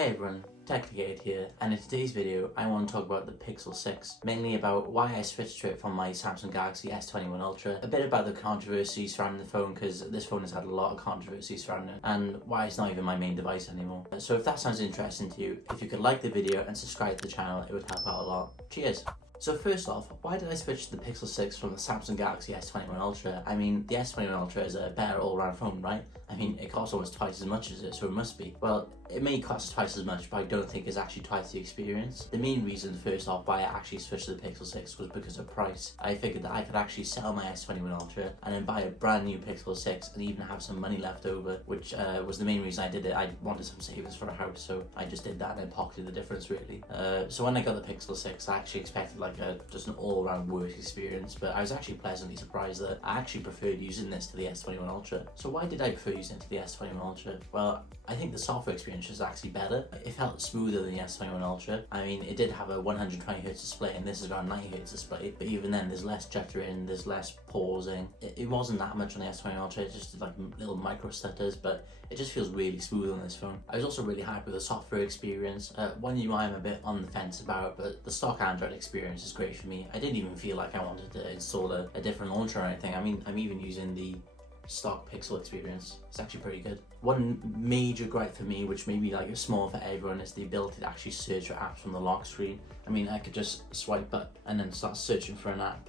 Hey everyone, TechGate here, and in today's video I want to talk about the Pixel 6, mainly about why I switched to it from my Samsung Galaxy S21 Ultra, a bit about the controversy surrounding the phone because this phone has had a lot of controversy surrounding it, and why it's not even my main device anymore. So if that sounds interesting to you, if you could like the video and subscribe to the channel, it would help out a lot. Cheers! So first off, why did I switch to the Pixel 6 from the Samsung Galaxy S21 Ultra? I mean, the S21 Ultra is a better all-round phone, right? I mean, it costs almost twice as much as it, so it must be. Well, it may cost twice as much, but I don't think it's actually twice the experience. The main reason, first off, why I actually switched to the Pixel 6 was because of price. I figured that I could actually sell my S21 Ultra and then buy a brand new Pixel 6 and even have some money left over, which was the main reason I did it. I wanted some savings for a house, so I just did that and then pocketed the difference, really. So when I got the Pixel 6, I actually expected like just an all-round worse experience, but I was actually pleasantly surprised that I actually preferred using this to the S21 Ultra. So why did I prefer using it to the S21 Ultra? Well, I think the software experience was actually better. It felt smoother than the S21 Ultra. I mean, it did have a 120Hz display and this is around 90Hz display, but even then there's less juttering, there's less pausing. It wasn't that much on the S21 Ultra, it just did like little micro stutters, but it just feels really smooth on this phone. I was also really happy with the software experience. One UI I'm a bit on the fence about, but the stock Android experience is great for me. I didn't even feel like I wanted to install a different launcher or anything. I mean, I'm even using the stock Pixel experience. It's actually pretty good. One major gripe for me, which may be like small for everyone, is the ability to actually search for apps from the lock screen. I mean, I could just swipe up and then start searching for an app.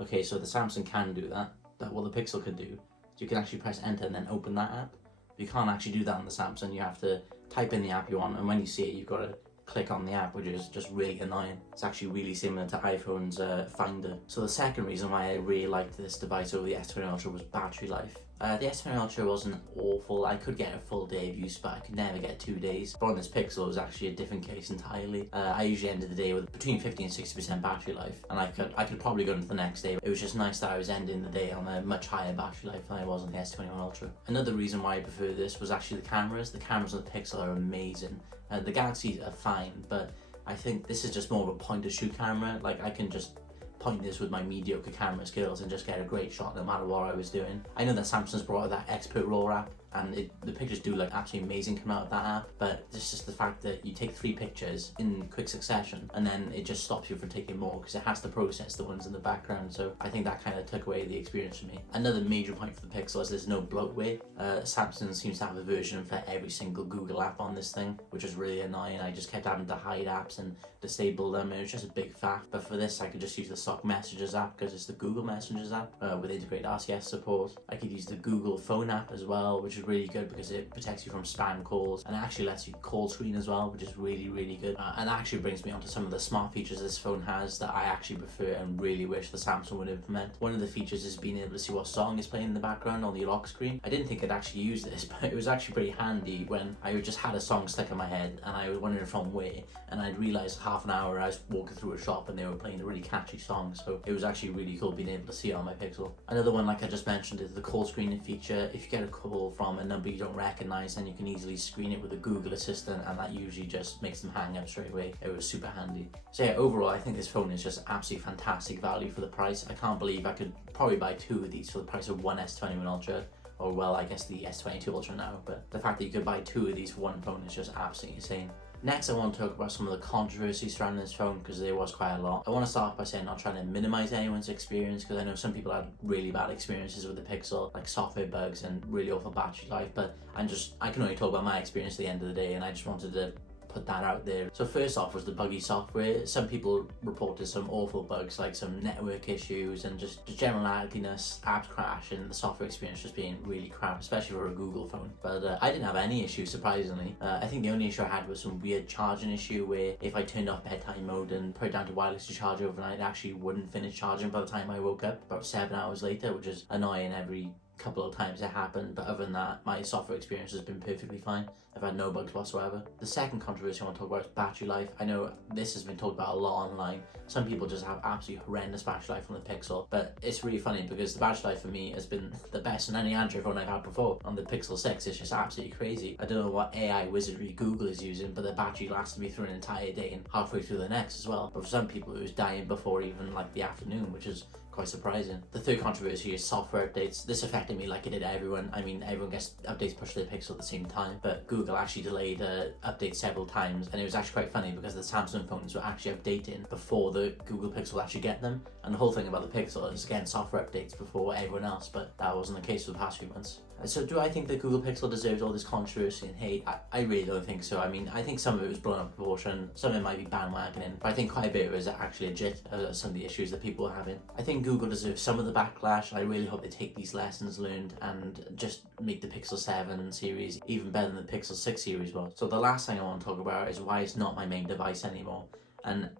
Okay, so the Samsung can do that. But what the Pixel can do, you can actually press enter and then open that app. You can't actually do that on the Samsung. You have to type in the app you want, and when you see it, you've got to click on the app, which is just really annoying. It's actually really similar to iPhone's Finder. So the second reason why I really liked this device over the S21 Ultra was battery life. The S21 Ultra wasn't awful. I could get a full day of use, but I could never get 2 days. But on this Pixel, it was actually a different case entirely. I usually ended the day with between 50 and 60% battery life, and I could probably go into the next day. It was just nice that I was ending the day on a much higher battery life than I was on the S21 Ultra. Another reason why I prefer this was actually the cameras. The cameras on the Pixel are amazing. The Galaxies are fine, but I think this is just more of a point-and-shoot camera. Like, I can just point this with my mediocre camera skills and just get a great shot no matter what I was doing. I know that Samsung's brought out that Expert RAW app, and the pictures do look absolutely amazing coming out of that app, but it's just the fact that you take 3 pictures in quick succession and then it just stops you from taking more because it has to process the ones in the background. So I think that kind of took away the experience for me. Another major point for the Pixel is there's no bloatware. Samsung seems to have a version for every single Google app on this thing, which is really annoying. I just kept having to hide apps and disable them. It was just a big faff. But for this, I could just use the stock Messages app because it's the Google Messages app with integrated RCS support. I could use the Google Phone app as well, which is really good because it protects you from spam calls, and it actually lets you call screen as well, which is really good. And that actually brings me on to some of the smart features this phone has that I actually prefer and really wish the Samsung would implement. One of the features is being able to see what song is playing in the background on the lock screen. I didn't think I'd actually use this, but it was actually pretty handy when I just had a song stuck in my head and I was wondering from where, and I'd realised half an hour I was walking through a shop and they were playing a really catchy song, so it was actually really cool being able to see it on my Pixel. Another one, like I just mentioned, is the call screening feature. If you get a call from a number you don't recognize, then you can easily screen it with a Google Assistant, and that usually just makes them hang up straight away. It was super handy. So yeah, overall I think this phone is just absolutely fantastic value for the price. I can't believe I could probably buy 2 of these for the price of one S21 Ultra, or well, I guess the S22 Ultra now, but the fact that you could buy 2 of these for one phone is just absolutely insane. Next, I want to talk about some of the controversy surrounding this phone because there was quite a lot. I want to start off by saying not trying to minimize anyone's experience because I know some people had really bad experiences with the Pixel, like software bugs and really awful battery life, but I can only talk about my experience at the end of the day, and I just wanted to put that out there. So first off was the buggy software. Some people reported some awful bugs, like some network issues and just general lagginess, apps crash, and the software experience just being really crap, especially for a Google phone. But I didn't have any issues, surprisingly. I think the only issue I had was some weird charging issue where if I turned off bedtime mode and put it down to wireless to charge overnight, it actually wouldn't finish charging by the time I woke up about 7 hours later, which is annoying every couple of times it happened. But other than that, my software experience has been perfectly fine. I've had no bugs whatsoever. The second controversy I want to talk about is battery life. I know this has been talked about a lot online. Some people just have absolutely horrendous battery life on the Pixel, but it's really funny because the battery life for me has been the best on any Android phone I've had before. On the Pixel 6, it's just absolutely crazy. I don't know what AI wizardry Google is using, but the battery lasted me through an entire day and halfway through the next as well. But for some people, it was dying before even like the afternoon, which is quite surprising. The third controversy is software updates. This affected me like it did everyone. I mean, everyone gets updates pushed to the Pixel at the same time, but Google actually delayed updates several times, and it was actually quite funny because the Samsung phones were actually updating before the Google Pixel would actually get them. And the whole thing about the Pixel is getting software updates before everyone else, but that wasn't the case for the past few months. So do I think the Google Pixel deserves all this controversy and hate? I really don't think so. I mean, I think some of it was blown up of proportion, some of it might be bandwagoning, but I think quite a bit of it was actually legit, some of the issues that people were having. I think Google deserves some of the backlash. I really hope they take these lessons learned and just make the Pixel 7 series even better than the Pixel 6 series was. So the last thing I want to talk about is why it's not my main device anymore. And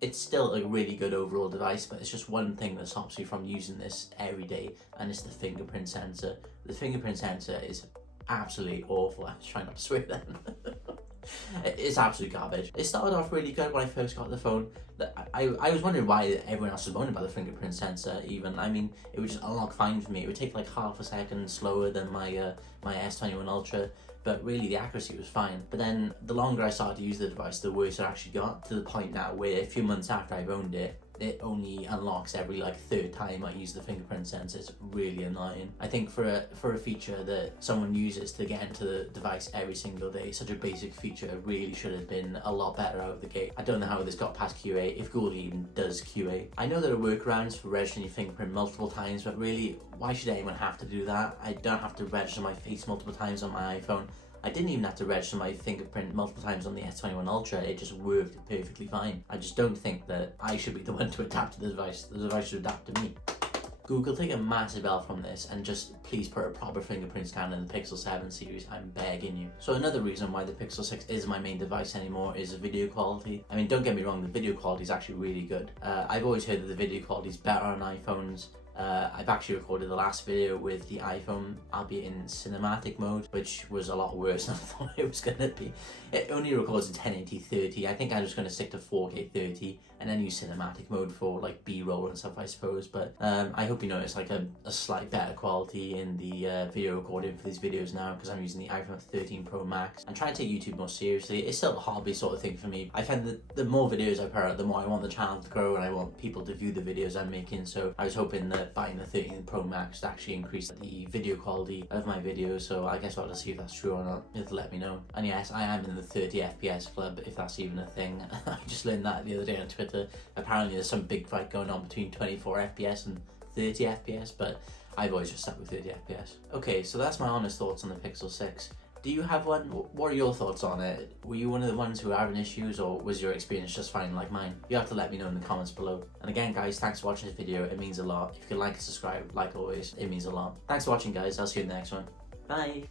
it's still a really good overall device, but it's just one thing that stops me from using this every day, and it's the fingerprint sensor. The fingerprint sensor is absolutely awful. I was trying not to swear then. It's absolute garbage. It started off really good when I first got the phone. I was wondering why everyone else was moaning about the fingerprint sensor even. I mean, it would just unlock fine for me. It would take like half a second slower than my S21 Ultra, but really the accuracy was fine. But then the longer I started to use the device, the worse it actually got, to the point now where a few months after I've owned it, it only unlocks every like third time I use the fingerprint sensor. It's really annoying. I think for a feature that someone uses to get into the device every single day, such a basic feature really should have been a lot better out of the gate. I don't know how this got past QA, if Google even does QA. I know there are workarounds for registering your fingerprint multiple times, but really, why should anyone have to do that? I don't have to register my face multiple times on my iPhone. I didn't even have to register my fingerprint multiple times on the S21 Ultra. It just worked perfectly fine. I just don't think that I should be the one to adapt to the device. The device should adapt to me. Google, take a massive L from this and just please put a proper fingerprint scanner in the Pixel 7 series. I'm begging you. So another reason why the Pixel 6 isn't my main device anymore is the video quality. I mean, don't get me wrong, the video quality is actually really good. I've always heard that the video quality is better on iPhones. I've actually recorded the last video with the iPhone, albeit in cinematic mode, which was a lot worse than I thought it was going to be. It only records in 1080 30. I think I'm just going to stick to 4K 30 and then use cinematic mode for like B-roll and stuff, I suppose. But I hope you notice like a slight better quality in the video recording for these videos now, because I'm using the iPhone 13 Pro Max and trying to take YouTube more seriously. It's still a hobby sort of thing for me. I find that the more videos I put out, the more I want the channel to grow and I want people to view the videos I'm making. So I was hoping that buying the 13 Pro Max to actually increase the video quality of my videos. So I guess I'll have to see if that's true or not. You have to let me know. And yes, I am in the 30 FPS club, if that's even a thing. I just learned that the other day on Twitter. Apparently there's some big fight going on between 24 FPS and 30 FPS, but I've always just stuck with 30 FPS. Okay, so that's my honest thoughts on the Pixel 6. Do you have one? What are your thoughts on it? Were you one of the ones who were having issues, or was your experience just fine like mine? You have to let me know in the comments below. And again guys, thanks for watching this video, it means a lot. If you could like and subscribe, like always, it means a lot. Thanks for watching guys, I'll see you in the next one. Bye!